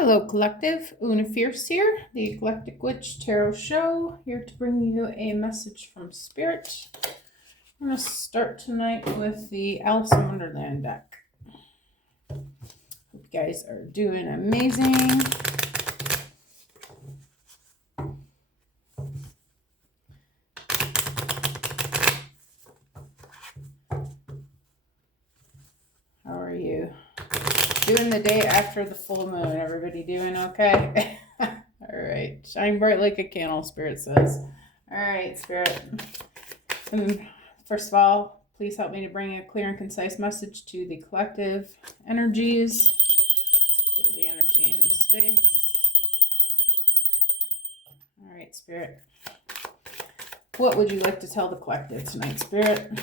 Hello, Collective. Una Fierce here, the Eclectic Witch Tarot Show, here to bring you a message from Spirit. I'm going to start tonight with the Alice in Wonderland deck. Hope you guys are doing amazing. How are you doing the day after the full moon? Everybody doing okay? All right. Shine bright like a candle, Spirit says. All right, Spirit. First of all, please help me to bring a clear and concise message to the collective energies. Clear the energy in space. All right, Spirit. What would you like to tell the collective tonight, Spirit?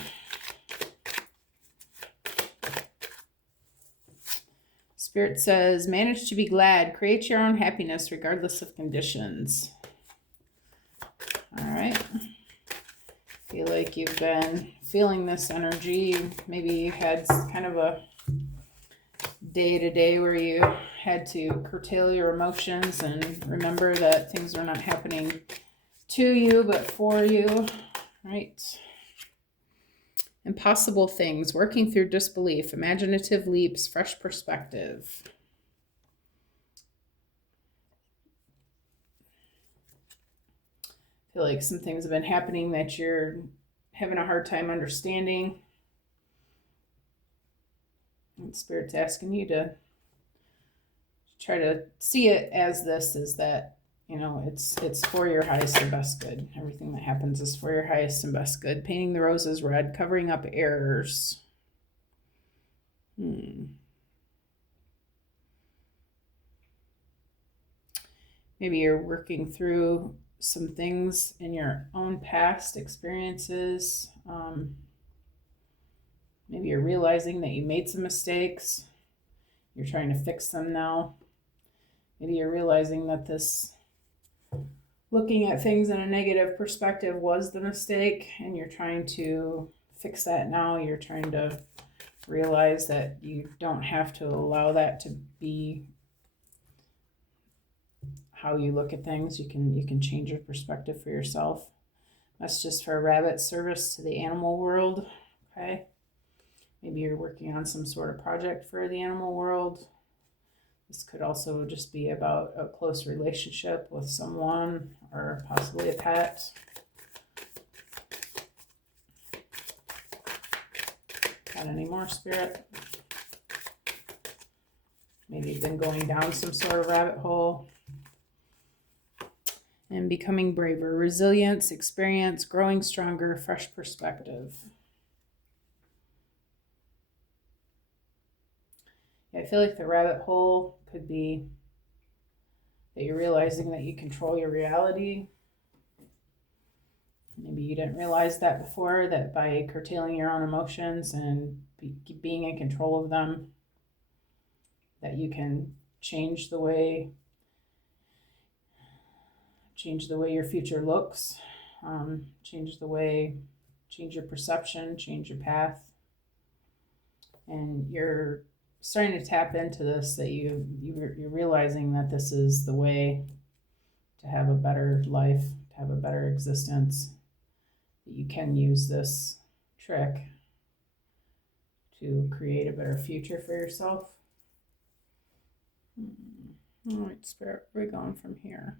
Spirit says, manage to be glad. Create your own happiness regardless of conditions. All right. Feel like you've been feeling this energy. Maybe you had kind of a day-to-day where you had to curtail your emotions and remember that things are not happening to you but for you, right? Impossible things, working through disbelief, imaginative leaps, fresh perspective. I feel like some things have been happening that you're having a hard time understanding. And Spirit's asking you to try to see it as this, is that, you know, it's for your highest and best good. Everything that happens is for your highest and best good. Painting the roses red, covering up errors. Maybe you're working through some things in your own past experiences. Maybe you're realizing that you made some mistakes. You're trying to fix them now. Maybe you're realizing that this looking at things in a negative perspective was the mistake, and you're trying to fix that now. You're trying to realize that you don't have to allow that to be how you look at things. You can change your perspective for yourself. That's just for a rabbit service to the animal world. Okay. Maybe you're working on some sort of project for the animal world. This could also just be about a close relationship with someone or possibly a pet. Got any more, Spirit? Maybe you've been going down some sort of rabbit hole. And becoming braver, resilience, experience, growing stronger, fresh perspective. I feel like the rabbit hole could be that you're realizing that you control your reality. Maybe you didn't realize that before, that by curtailing your own emotions and being in control of them, that you can change the way your future looks, change your perception, change your path. And you're starting to tap into this, that you're realizing that this is the way to have a better life, to have a better existence, that you can use this trick to create a better future for yourself. All right, Spirit, where are we going from here?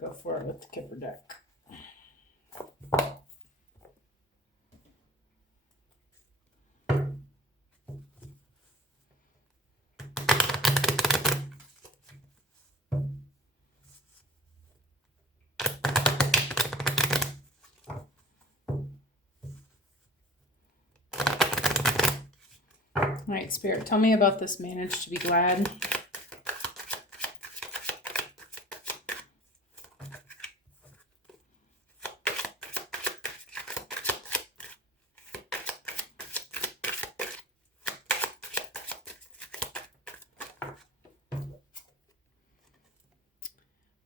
Go for it with the Kipper deck. All right, Spirit, tell me about this manage to be glad.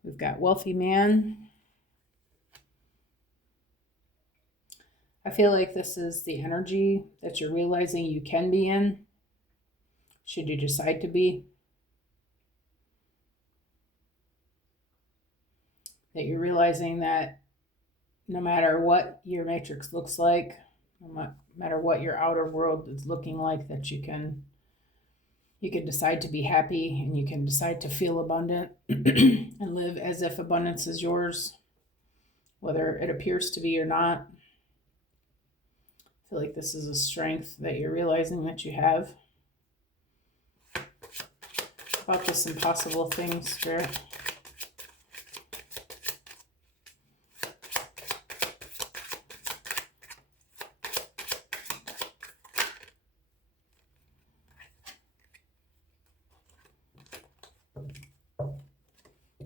We've got wealthy man. I feel like this is the energy that you're realizing you can be in, should you decide to be. That you're realizing that no matter what your matrix looks like, no matter what your outer world is looking like, that you can decide to be happy, and you can decide to feel abundant and live as if abundance is yours, whether it appears to be or not. I feel like this is a strength that you're realizing that you have. About this impossible thing, Spirit.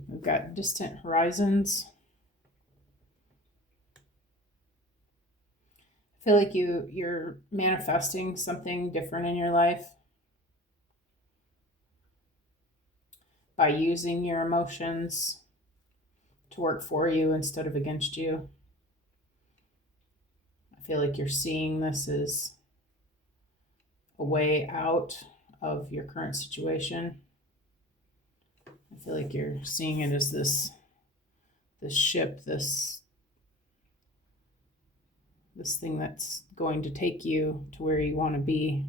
We've got distant horizons. I feel like you're manifesting something different in your life by using your emotions to work for you instead of against you. I feel like you're seeing this as a way out of your current situation. I feel like you're seeing it as this ship, this thing that's going to take you to where you want to be.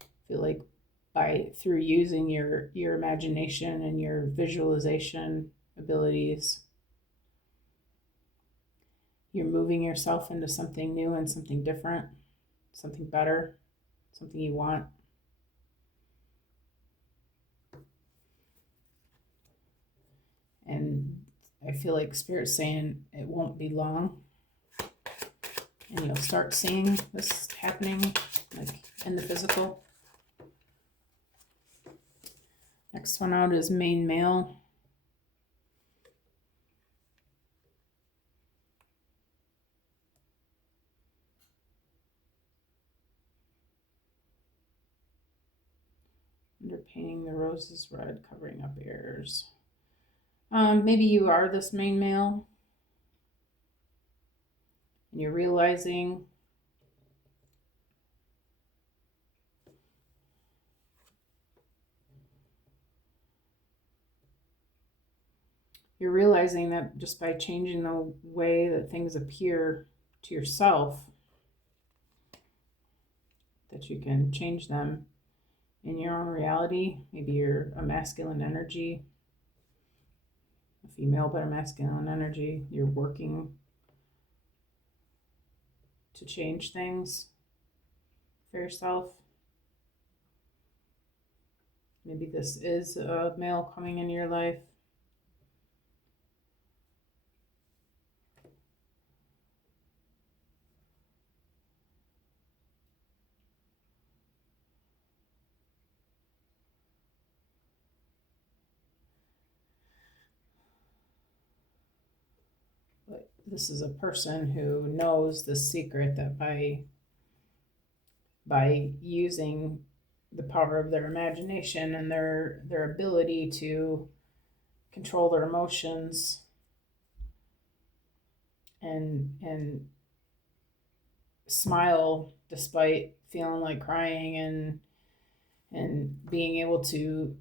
I feel like through using your imagination and your visualization abilities, you're moving yourself into something new and something different, something better, something you want. And I feel like Spirit's saying it won't be long, and you'll start seeing this happening, like in the physical. Next one out is main male. Underpainting the roses red, covering up errors. Maybe you are this main male, and you're realizing that just by changing the way that things appear to yourself, that you can change them in your own reality. Maybe you're a masculine energy, a female but a masculine energy. You're working to change things for yourself. Maybe this is a male coming into your life. But this is a person who knows the secret that by using the power of their imagination and their ability to control their emotions and smile despite feeling like crying, and being able to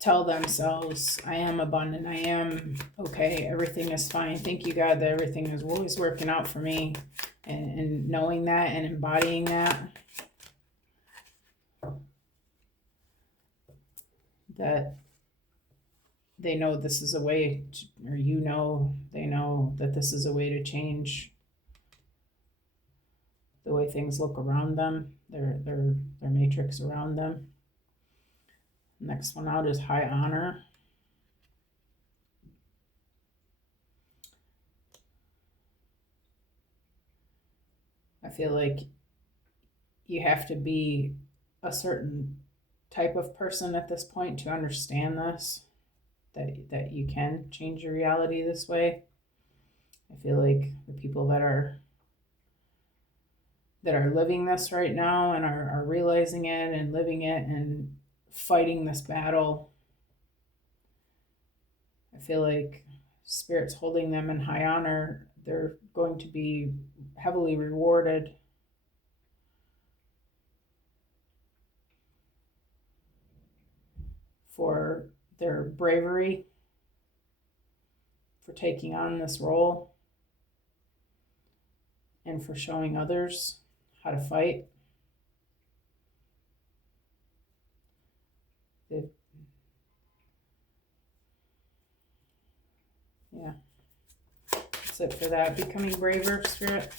tell themselves, I am abundant, I am okay, everything is fine, thank you God that everything is always working out for me, and knowing that and embodying that they know this is a way to, or they know that this is a way to change the way things look around them, their matrix around them. Next one out is high honor. I feel like you have to be a certain type of person at this point to understand this, that you can change your reality this way. I feel like the people that are that are living this right now and are realizing it and living it and fighting this battle. I feel like Spirit's holding them in high honor. They're going to be heavily rewarded for their bravery, for taking on this role, and for showing others how to fight. Yeah, that's it for that. Becoming braver, Spirit.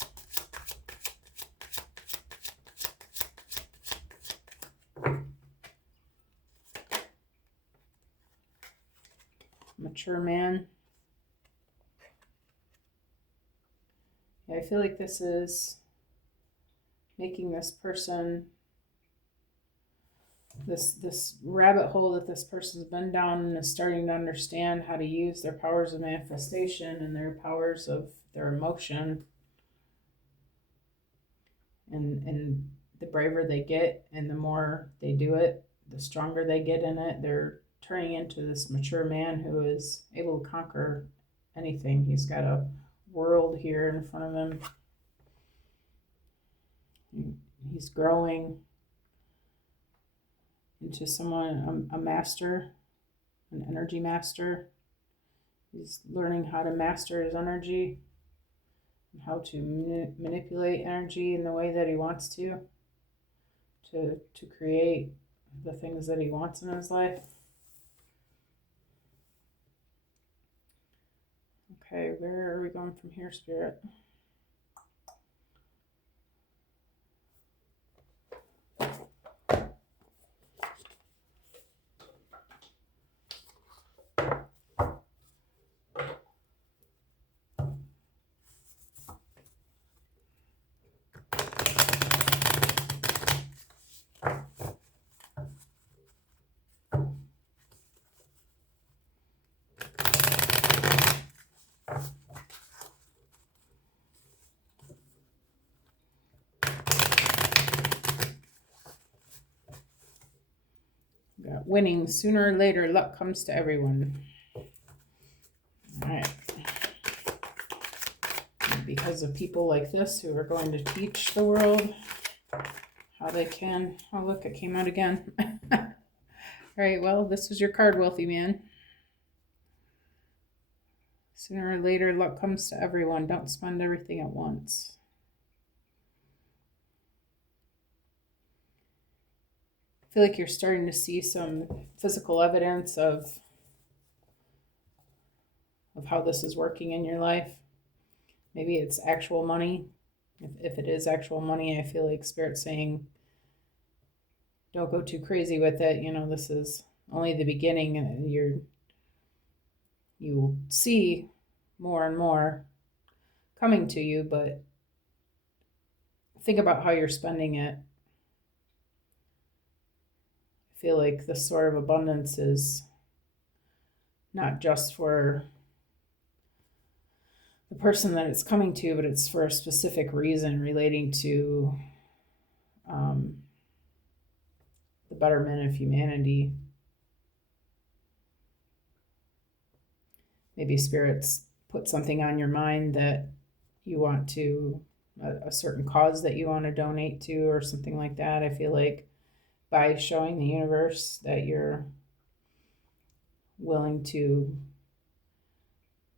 Mature man. Yeah, I feel like this is making this person, this rabbit hole that this person's been down and is starting to understand how to use their powers of manifestation and their powers of their emotion. And the braver they get and the more they do it, the stronger they get in it. They're turning into this mature man who is able to conquer anything. He's got a world here in front of him. He's growing into someone, a master, an energy master. He's learning how to master his energy and how to manipulate energy in the way that he wants to create the things that he wants in his life. Okay, where are we going from here, Spirit? Got winning. Sooner or later, luck comes to everyone. All right. Because of people like this who are going to teach the world how they can. Oh, look, it came out again. All right, well, this is your card, wealthy man. Sooner or later, luck comes to everyone. Don't spend everything at once. I feel like you're starting to see some physical evidence of how this is working in your life. Maybe it's actual money. If it is actual money, I feel like Spirit's saying, don't go too crazy with it. You know, this is only the beginning, and you will see more and more coming to you, but think about how you're spending it. I feel like this sort of abundance is not just for the person that it's coming to, but it's for a specific reason relating to the betterment of humanity. Maybe Spirit's put something on your mind that you want to, a certain cause that you want to donate to or something like that. I feel like by showing the universe that you're willing to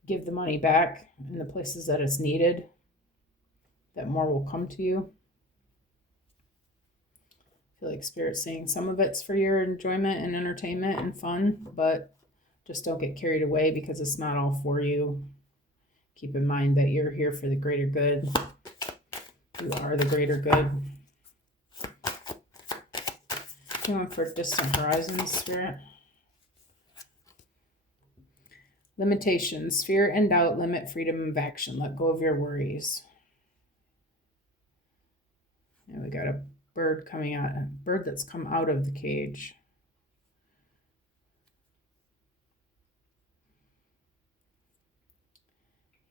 give the money back in the places that it's needed, that more will come to you. I feel like Spirit's saying some of it's for your enjoyment and entertainment and fun, but just don't get carried away because it's not all for you. Keep in mind that you're here for the greater good. You are the greater good. Going for distant horizons, Spirit. Limitations. Fear and doubt limit freedom of action. Let go of your worries. And we got a bird coming out, a bird that's come out of the cage.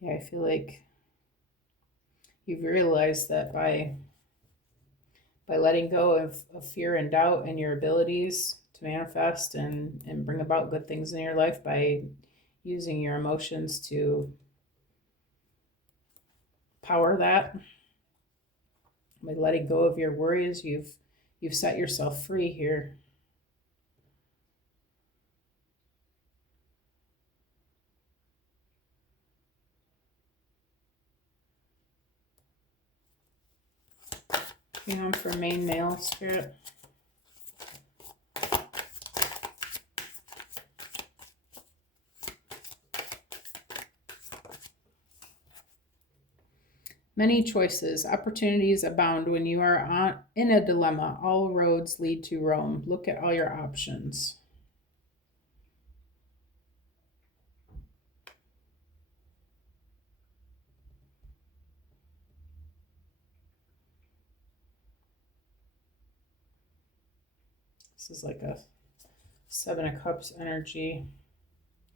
Yeah, I feel like you've realized that by by letting go of fear and doubt and your abilities to manifest and bring about good things in your life by using your emotions to power that. By letting go of your worries, you've set yourself free here. For main male spirit. Many choices, opportunities abound when you are in a dilemma. All roads lead to Rome. Look at all your options. This is like a Seven of Cups energy.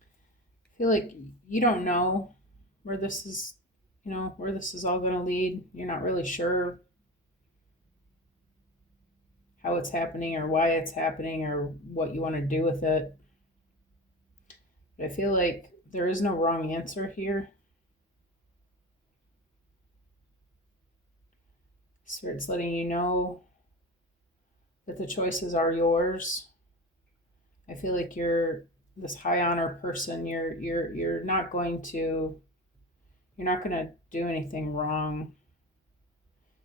I feel like you don't know where this is, where this is all going to lead. You're not really sure how it's happening or why it's happening or what you want to do with it. But I feel like there is no wrong answer here. Spirit's letting you know that the choices are yours. I feel like you're this high honor person. You're not going to do anything wrong.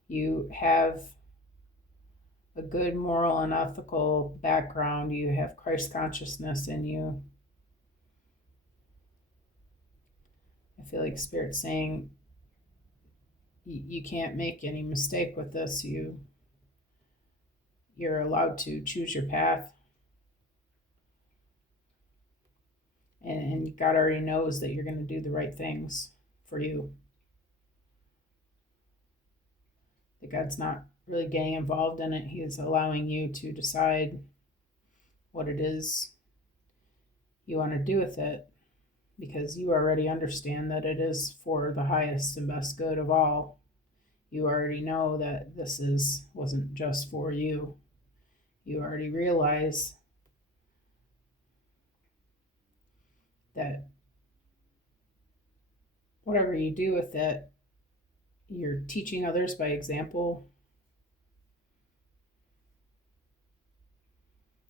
You have a good moral and ethical background. You have Christ consciousness in you. I feel like Spirit's saying you can't make any mistake with this. You're allowed to choose your path. And God already knows that you're going to do the right things for you. That God's not really getting involved in it. He is allowing you to decide what it is you want to do with it, because you already understand that it is for the highest and best good of all. You already know that this wasn't just for you. You already realize that whatever you do with it, you're teaching others by example.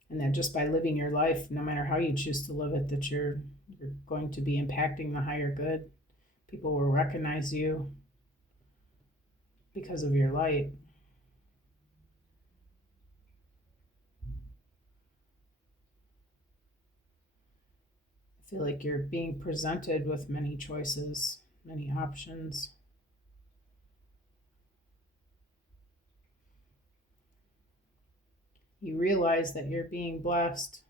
And that just by living your life, no matter how you choose to live it, that you're going to be impacting the higher good. People will recognize you because of your light. I feel like you're being presented with many choices, many options. You realize that you're being blessed.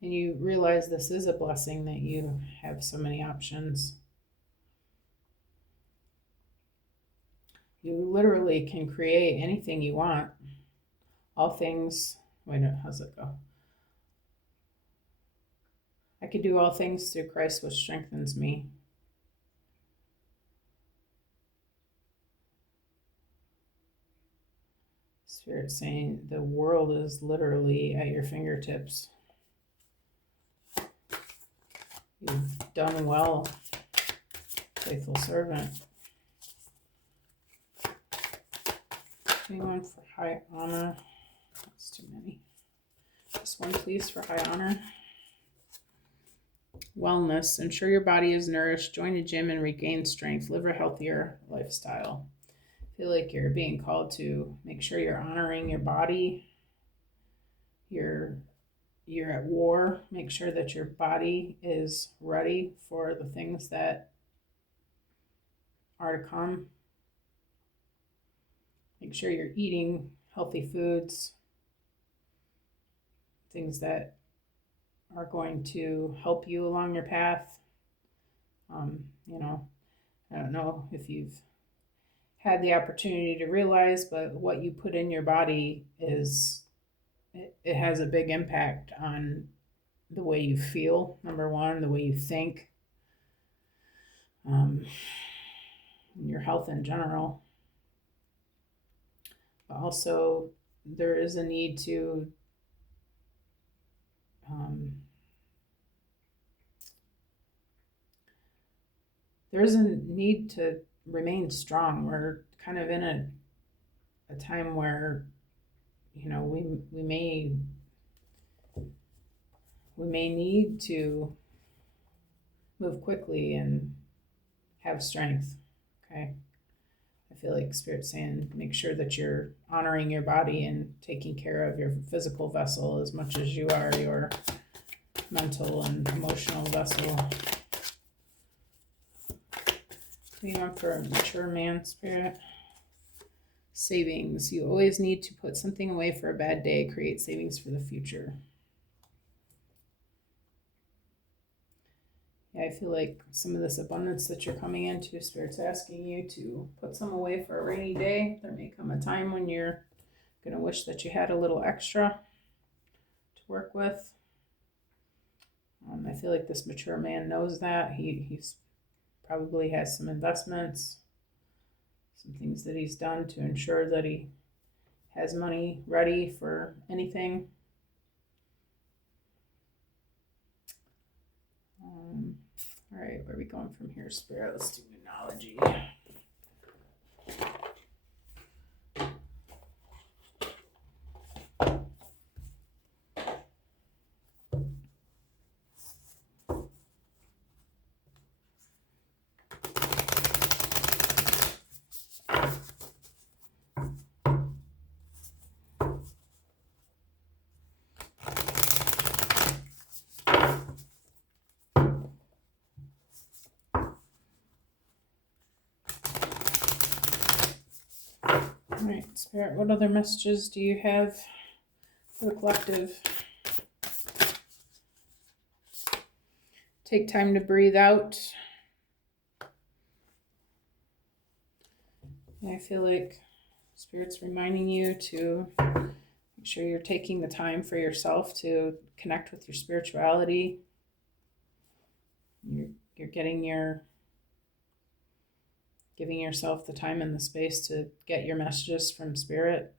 And you realize this is a blessing that you have so many options. You literally can create anything you want. All things, how's it go? I could do all things through Christ which strengthens me. Spirit saying the world is literally at your fingertips. You've done well, faithful servant. Anyone for high honor? That's too many. Just one, please, for high honor. Wellness. Ensure your body is nourished. Join a gym and regain strength. Live a healthier lifestyle. Feel like you're being called to make sure you're honoring your body. You're at war. Make sure that your body is ready for the things that are to come. Make sure you're eating healthy foods, things that are going to help you along your path. I don't know if you've had the opportunity to realize, but what you put in your body it has a big impact on the way you feel, number one, the way you think, your health in general. Also, there is a need to remain strong. We're kind of in a time where, you know, we may need to move quickly and have strength. Okay. I feel like Spirit's saying make sure that you're honoring your body and taking care of your physical vessel as much as you are your mental and emotional vessel. We want for a mature man, Spirit. Savings. You always need to put something away for a bad day. Create savings for the future. Yeah, I feel like some of this abundance that you're coming into, Spirit's asking you to put some away for a rainy day. There may come a time when you're going to wish that you had a little extra to work with. I feel like this mature man knows that. He's probably has some investments, some things that he's done to ensure that he has money ready for anything. All right, where are we going from here, Spirit? Let's do numerology. All right, Spirit, what other messages do you have for the collective? Take time to breathe out. And I feel like Spirit's reminding you to make sure you're taking the time for yourself to connect with your spirituality. You're giving yourself the time and the space to get your messages from Spirit,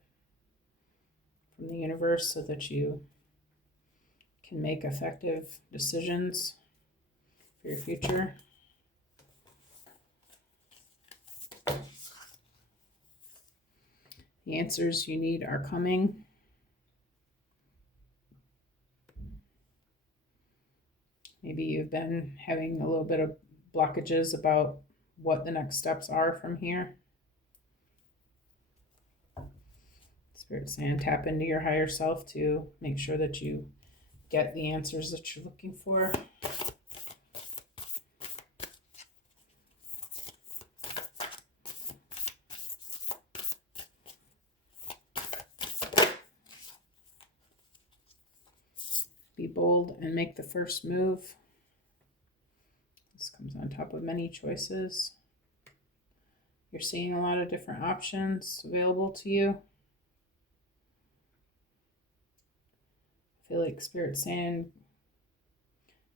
from the universe, so that you can make effective decisions for your future. The answers you need are coming. Maybe you've been having a little bit of blockages about what the next steps are from here. Spirit saying tap into your higher self to make sure that you get the answers that you're looking for. Be bold and make the first move. This comes on top of many choices. You're seeing a lot of different options available to you. I feel like Spirit's saying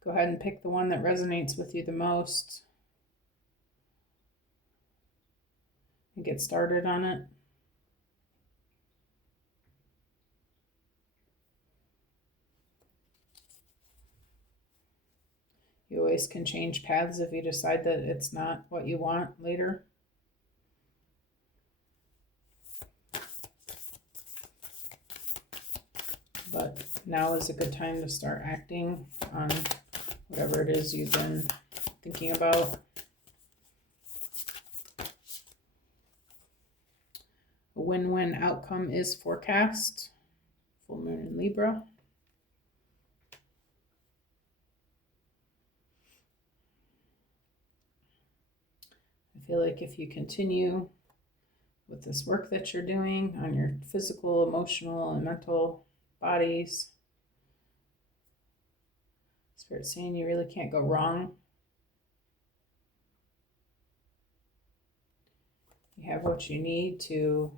go ahead and pick the one that resonates with you the most and get started on it. You always can change paths if you decide that it's not what you want later. But now is a good time to start acting on whatever it is you've been thinking about. A win-win outcome is forecast. Full moon in Libra. I feel like if you continue with this work that you're doing on your physical, emotional, and mental bodies, Spirit's saying you really can't go wrong. You have what you need to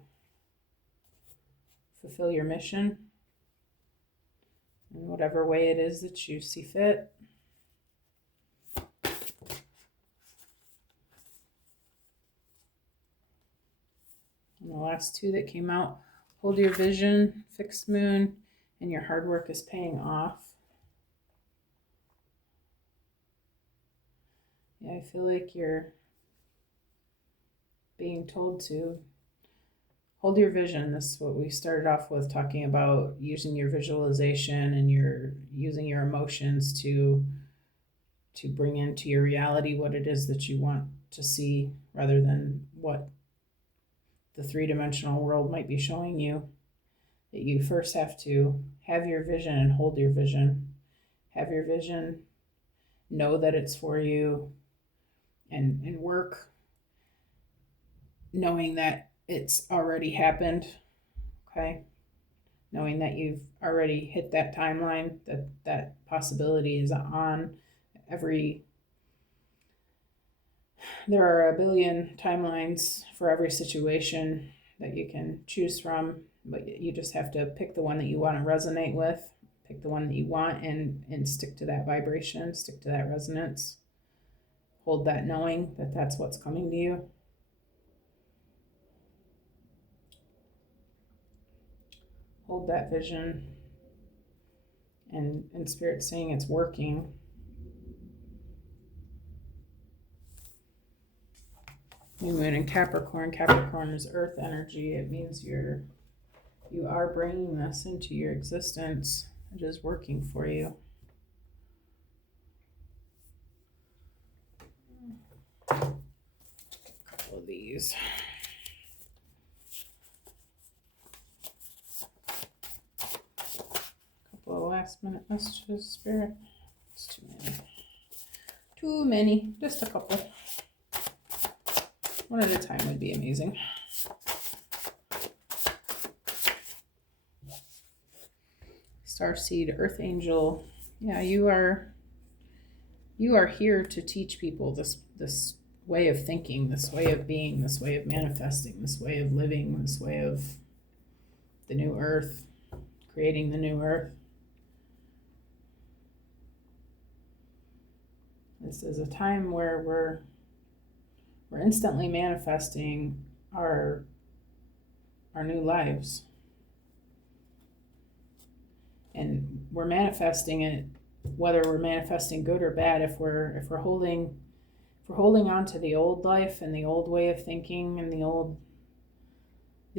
fulfill your mission in whatever way it is that you see fit. And the last two that came out. Hold your vision, fixed moon, and your hard work is paying off. Yeah, I feel like you're being told to hold your vision. This is what we started off with, talking about using your visualization and using your emotions to bring into your reality what it is that you want to see, rather than what the three-dimensional world might be showing you. That you first have to have your vision and hold your vision. Have your vision, know that it's for you, and work knowing that it's already happened, okay? Knowing that you've already hit that timeline, that possibility is on there are a billion timelines for every situation that you can choose from, but you just have to pick the one that you want to resonate with, pick the one that you want, and stick to that vibration, stick to that resonance. Hold that knowing that that's what's coming to you. Hold that vision, and Spirit saying it's working. New moon in Capricorn. Capricorn is earth energy. It means you are bringing this into your existence. It is working for you. A couple of these. Couple of last minute messages, Spirit. It's too many. Too many. Just a couple. One at a time would be amazing. Starseed, Earth Angel. Yeah, you are here to teach people this way of thinking, this way of being, this way of manifesting, this way of living, this way of the new earth, creating the new earth. This is a time where we're instantly manifesting our new lives. And we're manifesting it, whether we're manifesting good or bad. If we're holding on to the old life and the old way of thinking and the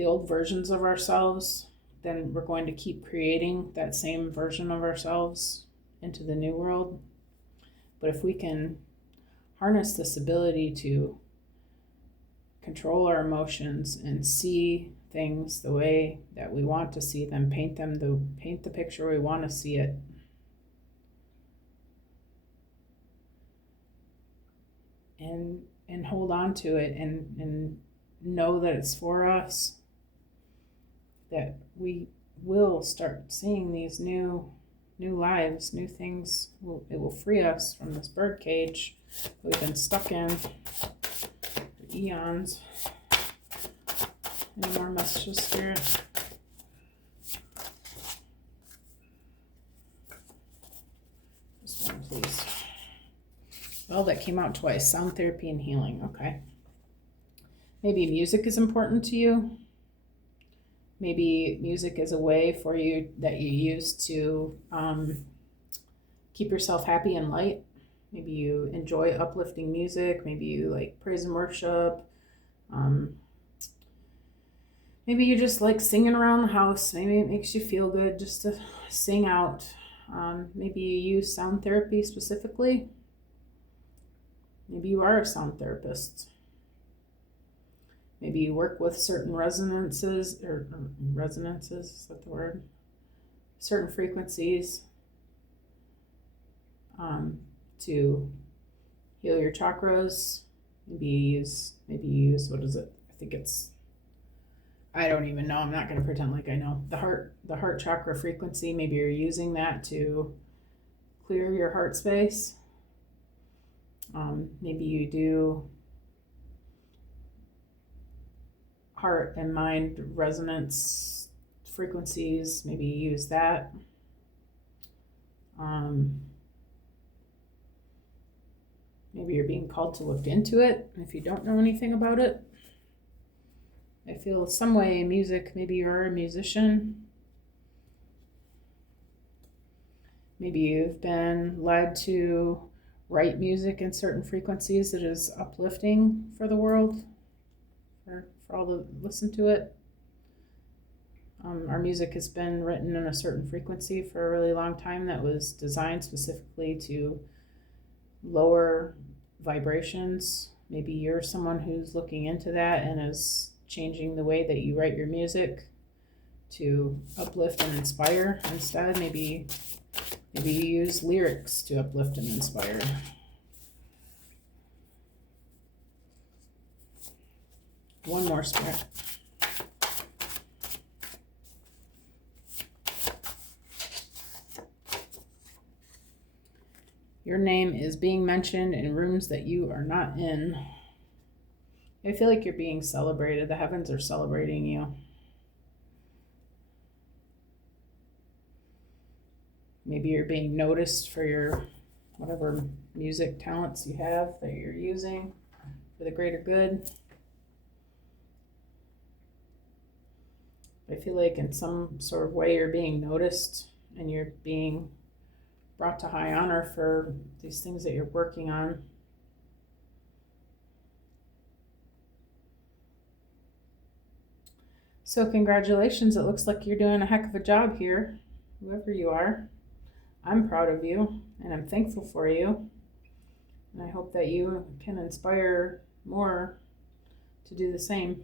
old versions of ourselves, then we're going to keep creating that same version of ourselves into the new world. But if we can harness this ability to control our emotions and see things the way that we want to see them, paint the picture we want to see it, and hold on to it, and know that it's for us, that we will start seeing these new lives, new things. It will free us from this bird cage we've been stuck in for eons. Any more messages, Spirit? Just one, please. Well, that came out twice. Sound therapy and healing. Okay. Maybe music is important to you. Maybe music is a way for you that you use to keep yourself happy and light. Maybe you enjoy uplifting music. Maybe you like praise and worship. Maybe you just like singing around the house. Maybe it makes you feel good just to sing out. Maybe you use sound therapy specifically. Maybe you are a sound therapist. Maybe you work with certain resonances, is that the word? Certain frequencies to heal your chakras. Maybe you use what is it? I don't even know. I'm not going to pretend like I know. The heart chakra frequency. Maybe you're using that to clear your heart space. Maybe you do heart and mind resonance frequencies. Maybe you use that. Maybe you're being called to look into it if you don't know anything about it. I feel some way music, maybe you're a musician. Maybe you've been led to write music in certain frequencies that is uplifting for the world, for all to listen to it. Our music has been written in a certain frequency for a really long time that was designed specifically to lower vibrations. Maybe you're someone who's looking into that and is changing the way that you write your music to uplift and inspire instead. Maybe you use lyrics to uplift and inspire. One more, Spirit. Your name is being mentioned in rooms that you are not in. I feel like you're being celebrated. The heavens are celebrating you. Maybe you're being noticed for your whatever music talents you have that you're using for the greater good. I feel like in some sort of way you're being noticed and you're being brought to high honor for these things that you're working on. So congratulations, it looks like you're doing a heck of a job here, whoever you are. I'm proud of you and I'm thankful for you. And I hope that you can inspire more to do the same.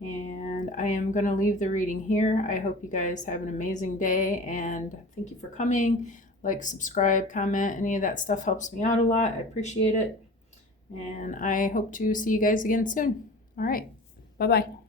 And I am going to leave the reading here. I hope you guys have an amazing day and thank you for coming. Like, subscribe, comment, any of that stuff helps me out a lot. I appreciate it. And I hope to see you guys again soon. All right. Bye-bye.